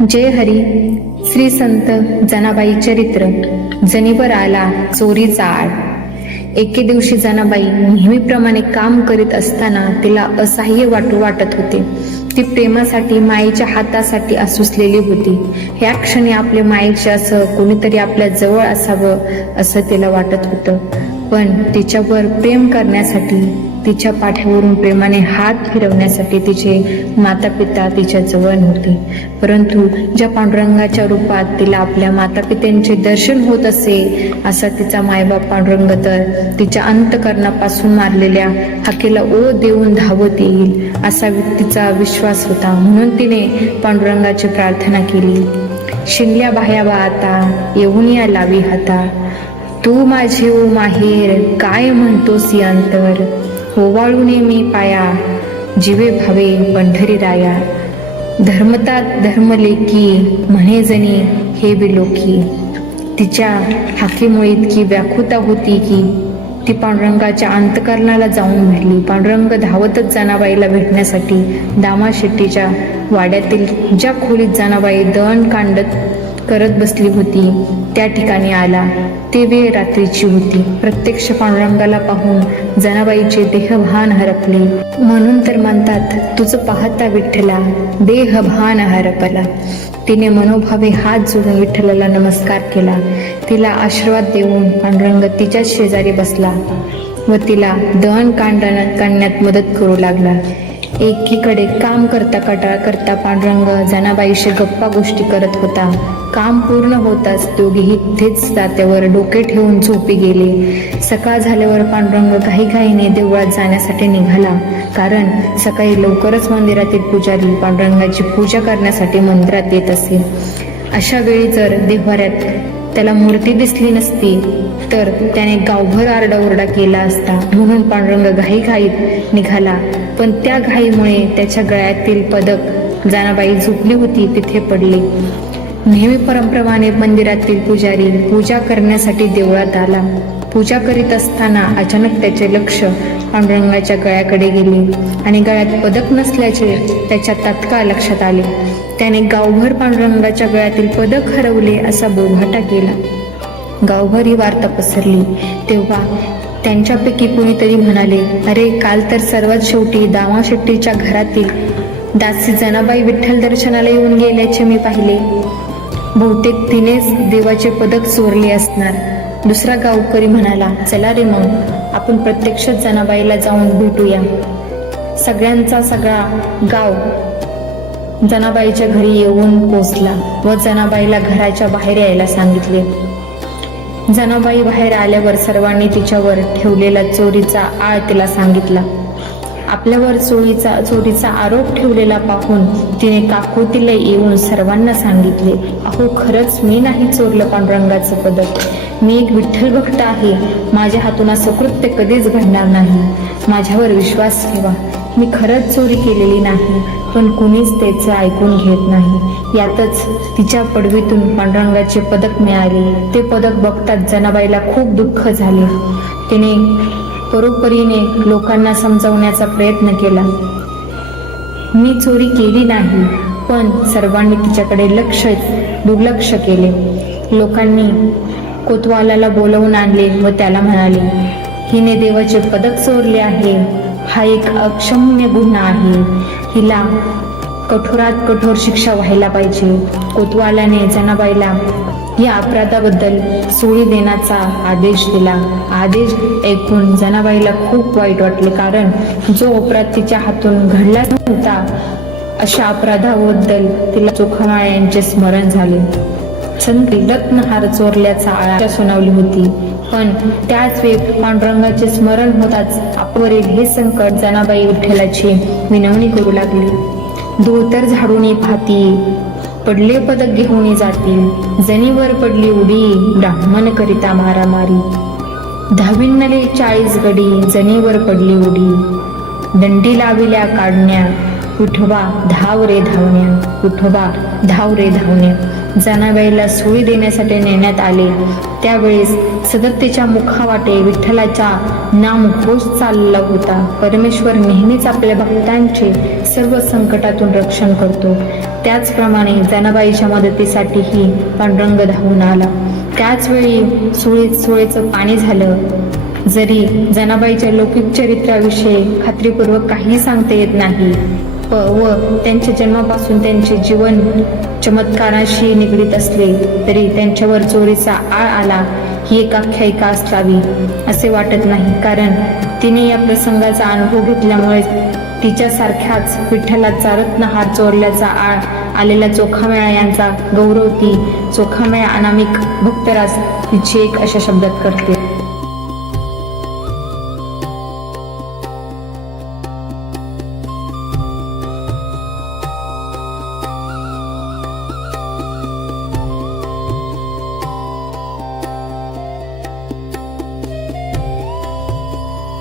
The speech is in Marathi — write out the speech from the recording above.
जय हरी. श्री संत जनाबाई चरित्र. जनीवर आला चोरीचा आळ. एके दिवशी जनाबाई नेहमीप्रमाणे काम करीत असताना तिला असह्य वाटत होते. ती प्रेमासाठी मायेच्या हातासाठी आसुसलेली होती. ह्या क्षणी आपले मायेचे असं कोणीतरी आपल्या जवळ असावं असं तिला वाटत होतं. पण तिच्यावर प्रेम करण्यासाठी, तिच्या पाठीवरून प्रेमाने हात फिरवण्यासाठी तिचे माता पिता तिच्या जवळ नव्हते. परंतु ज्या पांडुरंगाच्या रूपात तिला आपल्या माता पित्यांचे दर्शन होत असे, असा तिचा मायबाप पांडुरंग तर तिच्या अंतकरणापासून मारलेल्या हाकेला ओ देऊन धावत येईल असा तिचा विश्वास होता. म्हणून तिने पांडुरंगाची प्रार्थना केली. शिंगल्या बाह्या आता येऊन या लावी हाता, तू माझे ओ माहेर काय म्हणतोस अंतर, ओवाळूने मी पाया जीवे भावे पंढरी राया, धर्मतात धर्मलेकी म्हणे जणी हे बिलोकी. तिच्या हाकेमुळे इतकी व्याकुता होती की ती पांडुरंगाच्या अंतकरणाला जाऊन भिडली. पांडुरंग धावतच जनाबाईला भेटण्यासाठी दामाशेट्टीच्या वाड्यातील ज्या खोलीत जनाबाई दळणकांड करत बसली होती त्या ठिकाणी आला. ते वेळ रात्रीची होती. प्रत्यक्ष पांडुरंगाला पाहून जनाबाईचे देहभान हरपले. म्हणून तर म्हणतात, तुझं पाहता विठ्ठला देहभान हरपला. तिने मनोभावे हात जोडून विठ्ठलाला नमस्कार केला. तिला आशीर्वाद देऊन पांडुरंग तिच्या शेजारी बसला व तिला दहन काढण्यात मदत करू लागला. एकीकडे काम करता पांडुरंग जनाबाईशी गप्पा गोष्टी करत होता. काम पूर्ण होताच दोघेही तेच जात्यावर डोके ठेवून झोपी गेले. सकाळ झाल्यावर पांडुरंग घाईघाईने देवळात जाण्यासाठी निघाला. कारण सकाळी लवकरच मंदिरातील पुजारी पांडुरंगाची पूजा करण्यासाठी मंदिरात येत असे. अशा वेळी जर देव्हाऱ्यात त्याला मूर्ती दिसली नसती तर त्याने गावभर आरडाओरडा केला असता. म्हणून पांडुरंग घाईघाईत निघाला. पण त्या घाईमुळे त्याच्या गळ्यातील पदक जनाबाई झोपली होती तिथे पडले. नेहमी परंप्रमाणे मंदिरातील पुजारी पूजा करण्यासाठी देवळात आला. पूजा करीत असताना अचानक त्याचे लक्ष पांडुरंगाच्या गळ्याकडे गेले आणि गळ्यात पदक नसल्याचे त्याच्या तात्काळ लक्षात आले. त्याने गावभर पांडुरंगाच्या गळ्यातील पदक हरवले असा बोभाटा केला. गावभर ही वार्ता पसरली. तेव्हा त्यांच्यापैकी कुणीतरी म्हणाले, अरे काल तर सर्वात शेवटी दामाशेट्टीच्या घरातील दासी जनाबाई विठ्ठल दर्शनाला येऊन गेल्याचे मी पाहिले. बहुतेक तिनेच देवाचे पदक चोरले असणार. दुसरा गावकरी म्हणाला, चला रे मग आपण प्रत्यक्षच जनाबाईला जाऊन भेटूया. सगळ्यांचा सगळा गाव जनाबाईच्या घरी येऊन पोचला व जनाबाईला घराच्या बाहेर यायला सांगितले. जनाबाई बाहेर आल्यावर सर्वांनी तिच्यावर ठेवलेला चोरीचा आळ तिला सांगितला. आपल्यावर चोरीचा आरोप ठेवलेला पाहून तिने काकुतीला येऊन सर्वांना सांगितले, अहो खरंच मी नाही चोरलं पांडुरंगाचं पदक. मी एक विठ्ठल भक्त आहे. माझ्या हातून असं कृत्य कधीच घडणार नाही. माझ्यावर विश्वास ठेवा. मी खरंच चोरी केलेली नाही. पण कुणीच त्याचं ऐकून घेत नाही. यातच तिच्या पडवीतून पांडुरंगाचे पदक मिळाले. ते पदक बघताच जनाबाईला खूप दुःख झाले. तिने परोपरीने लोकांना समजावण्याचा प्रयत्न केला. मी चोरी केली नाही. पण सर्वांनी तिच्याकडे दुर्लक्ष केले. लोकांनी कोतवालाला बोलवून आणले व त्याला म्हणाले, हिने देवाचे पदक चोरले आहे. हा एक अक्षम्य गुन्हा आहे. हिला कठोरात कठोर शिक्षा व्हायला पाहिजे. कोतवालाने जनाबाईला या अपराधाबद्दल सोळी देण्याचा आदेश दिला. आदेश ऐकून जनाबाईला खूप वाईट वाटले. कारण जो अपराध तिच्या हातून घडला नव्हता अशा अपराधाबद्दल तिला चोखामाळ्यांचे स्मरण झाले. संत रत्नहार चोरल्याचा आळा सुनावली होती. पण त्याच वेळी पांडुरंगाचे स्मरण होताच आपवरील हे संकट जनाबाई विठ्ठलाची विनवणी करू लागली. धोतर झाडून पाहती, पडले पदक घेऊन जातील, जनीवर पडली उडी, ब्राह्मण करिता मारामारी. धाविन्नले 40 गडी, जनीवर पडली उडी, दंडी लाविल्या काढण्या, विठोबा धाव रे धावण्या, विठोबा धाव रे धावण्या. जनाबाईला सोळी देण्यासाठी नेण्यात आले त्यावेळेस सतत तिच्या मुखावाटे विठ्ठलाचा नामघोष चालला होता. परमेश्वर नेहमीच आपल्या भक्तांचे सर्व संकटातून रक्षण करतो. त्याचप्रमाणे जनाबाईच्या मदतीसाठीही पांडुरंग धावून आला. त्याच वेळी सुळेचं पाणी झालं. जरी जनाबाईच्या लौकिक चरित्राविषयी खात्रीपूर्वक काही सांगता येत नाही व त्यांच्या जन्मापासून त्यांचे जीवन चमत्काराशी निगडीत असले तरी त्यांच्यावर चोरीचा आळ आला ही एक आख्यायिका असावी असे वाटत नाही. कारण तिने या प्रसंगाचा अनुभव घेतल्यामुळे तिच्यासारख्याच विठ्ठलाचा रत्नहार चोरल्याचा आळ आलेला चोखामेळा यांचा गौरव ती चोखामेळा अनामिक भक्तराज तिची एक अशा शब्दात करते.